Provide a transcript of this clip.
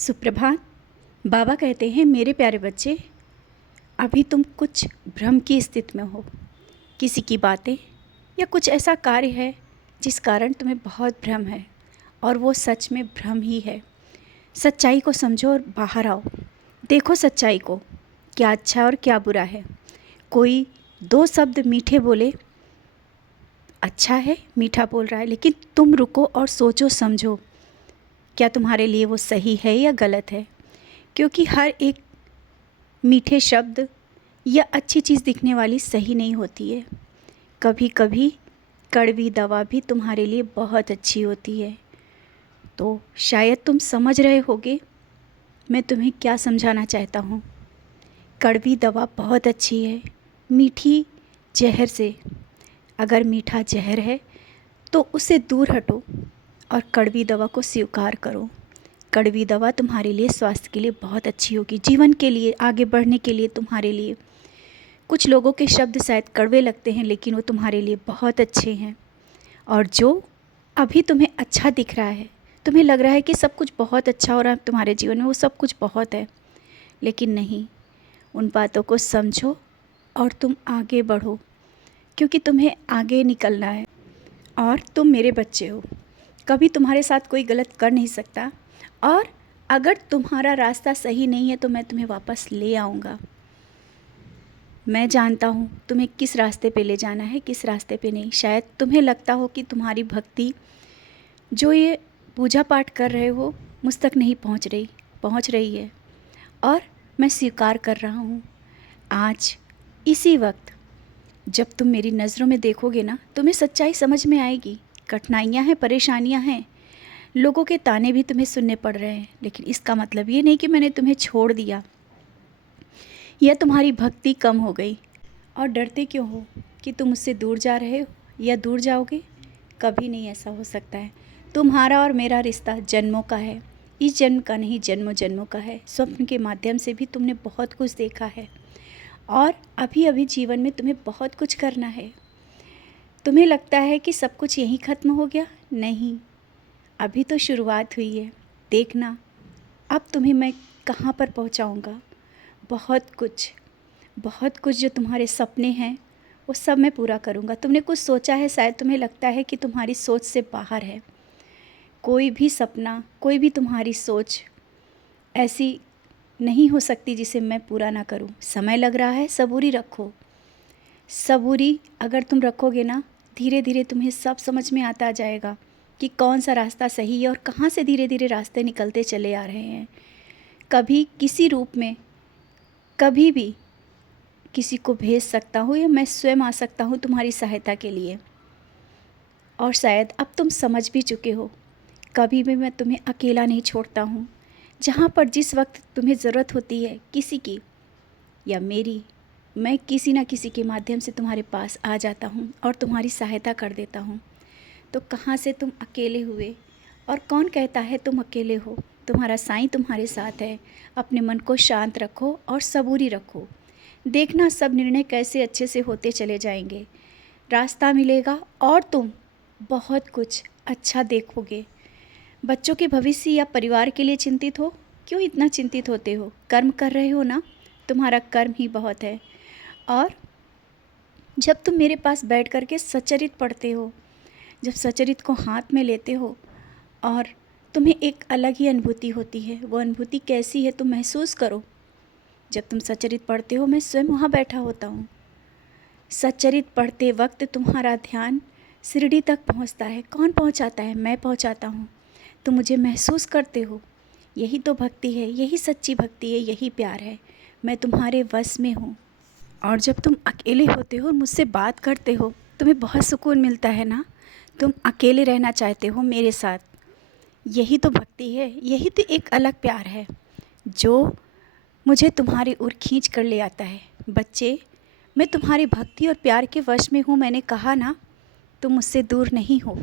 सुप्रभात। बाबा कहते हैं, मेरे प्यारे बच्चे, अभी तुम कुछ भ्रम की स्थिति में हो। किसी की बातें या कुछ ऐसा कार्य है जिस कारण तुम्हें बहुत भ्रम है, और वो सच में भ्रम ही है। सच्चाई को समझो और बाहर आओ। देखो सच्चाई को, क्या अच्छा और क्या बुरा है। कोई दो शब्द मीठे बोले, अच्छा है, मीठा बोल रहा है, लेकिन तुम रुको और सोचो समझो, क्या तुम्हारे लिए वो सही है या गलत है। क्योंकि हर एक मीठे शब्द या अच्छी चीज़ दिखने वाली सही नहीं होती है। कभी कभी कड़वी दवा भी तुम्हारे लिए बहुत अच्छी होती है। तो शायद तुम समझ रहे होगे मैं तुम्हें क्या समझाना चाहता हूँ। कड़वी दवा बहुत अच्छी है मीठी जहर से। अगर मीठा जहर है तो उससे दूर हटो और कड़वी दवा को स्वीकार करो। कड़वी दवा तुम्हारे लिए स्वास्थ्य के लिए बहुत अच्छी होगी, जीवन के लिए, आगे बढ़ने के लिए तुम्हारे लिए। कुछ लोगों के शब्द शायद कड़वे लगते हैं, लेकिन वो तुम्हारे लिए बहुत अच्छे हैं। और जो अभी तुम्हें अच्छा दिख रहा है, तुम्हें लग रहा है कि सब कुछ बहुत अच्छा हो रहा है तुम्हारे जीवन में, वो सब कुछ बहुत है, लेकिन नहीं। उन बातों को समझो और तुम आगे बढ़ो, क्योंकि तुम्हें आगे निकलना है। और तुम मेरे बच्चे हो, कभी तुम्हारे साथ कोई गलत कर नहीं सकता। और अगर तुम्हारा रास्ता सही नहीं है तो मैं तुम्हें वापस ले आऊँगा। मैं जानता हूँ तुम्हें किस रास्ते पे ले जाना है, किस रास्ते पे नहीं। शायद तुम्हें लगता हो कि तुम्हारी भक्ति, जो ये पूजा पाठ कर रहे हो, मुझ तक नहीं पहुँच रही है। और मैं स्वीकार कर रहा हूँ। आज इसी वक्त जब तुम मेरी नज़रों में देखोगे ना, तुम्हें सच्चाई समझ में आएगी। कठिनाइयाँ हैं, परेशानियाँ हैं, लोगों के ताने भी तुम्हें सुनने पड़ रहे हैं, लेकिन इसका मतलब ये नहीं कि मैंने तुम्हें छोड़ दिया या तुम्हारी भक्ति कम हो गई। और डरते क्यों हो कि तुम मुझसे दूर जा रहे हो या दूर जाओगे? कभी नहीं ऐसा हो सकता है। तुम्हारा और मेरा रिश्ता जन्मों का है, इस जन्म का नहीं, जन्मों जन्मों का है। स्वप्न के माध्यम से भी तुमने बहुत कुछ देखा है, और अभी अभी जीवन में तुम्हें बहुत कुछ करना है। तुम्हें लगता है कि सब कुछ यहीं ख़त्म हो गया? नहीं, अभी तो शुरुआत हुई है। देखना अब तुम्हें मैं कहाँ पर पहुँचाऊँगा। बहुत कुछ जो तुम्हारे सपने हैं वो सब मैं पूरा करूँगा। तुमने कुछ सोचा है, शायद तुम्हें लगता है कि तुम्हारी सोच से बाहर है। कोई भी सपना, कोई भी तुम्हारी सोच ऐसी नहीं हो सकती जिसे मैं पूरा ना करूँ। समय लग रहा है, सबूरी रखो। सबूरी अगर तुम रखोगे ना, धीरे धीरे तुम्हें सब समझ में आता जाएगा कि कौन सा रास्ता सही है और कहाँ से धीरे धीरे रास्ते निकलते चले आ रहे हैं। कभी किसी रूप में, कभी भी किसी को भेज सकता हूँ, या मैं स्वयं आ सकता हूँ तुम्हारी सहायता के लिए। और शायद अब तुम समझ भी चुके हो, कभी भी मैं तुम्हें अकेला नहीं छोड़ता हूँ। जहाँ पर जिस वक्त तुम्हें ज़रूरत होती है किसी की या मेरी, मैं किसी न किसी के माध्यम से तुम्हारे पास आ जाता हूँ और तुम्हारी सहायता कर देता हूँ। तो कहाँ से तुम अकेले हुए, और कौन कहता है तुम अकेले हो? तुम्हारा साईं तुम्हारे साथ है। अपने मन को शांत रखो और सबूरी रखो। देखना सब निर्णय कैसे अच्छे से होते चले जाएंगे। रास्ता मिलेगा और तुम बहुत कुछ अच्छा देखोगे। बच्चों के भविष्य या परिवार के लिए चिंतित हो? क्यों इतना चिंतित होते हो? कर्म कर रहे हो ना, तुम्हारा कर्म ही बहुत है। और जब तुम मेरे पास बैठ कर के सच्चरित पढ़ते हो, जब सच्चरित को हाथ में लेते हो, और तुम्हें एक अलग ही अनुभूति होती है। वो अनुभूति कैसी है तुम महसूस करो। जब तुम सच्चरित पढ़ते हो, मैं स्वयं वहाँ बैठा होता हूँ। सच्चरित पढ़ते वक्त तुम्हारा ध्यान शिरडी तक पहुँचता है। कौन पहुँचाता है? मैं पहुँचाता हूँ। तुम मुझे महसूस करते हो। यही तो भक्ति है, यही सच्ची भक्ति है, यही प्यार है। मैं तुम्हारे वश में हूँ। और जब तुम अकेले होते हो और मुझसे बात करते हो, तुम्हें बहुत सुकून मिलता है ना। तुम अकेले रहना चाहते हो मेरे साथ। यही तो भक्ति है, यही तो एक अलग प्यार है जो मुझे तुम्हारी ओर खींच कर ले आता है। बच्चे, मैं तुम्हारी भक्ति और प्यार के वश में हूँ। मैंने कहा ना, तुम मुझसे दूर नहीं हो।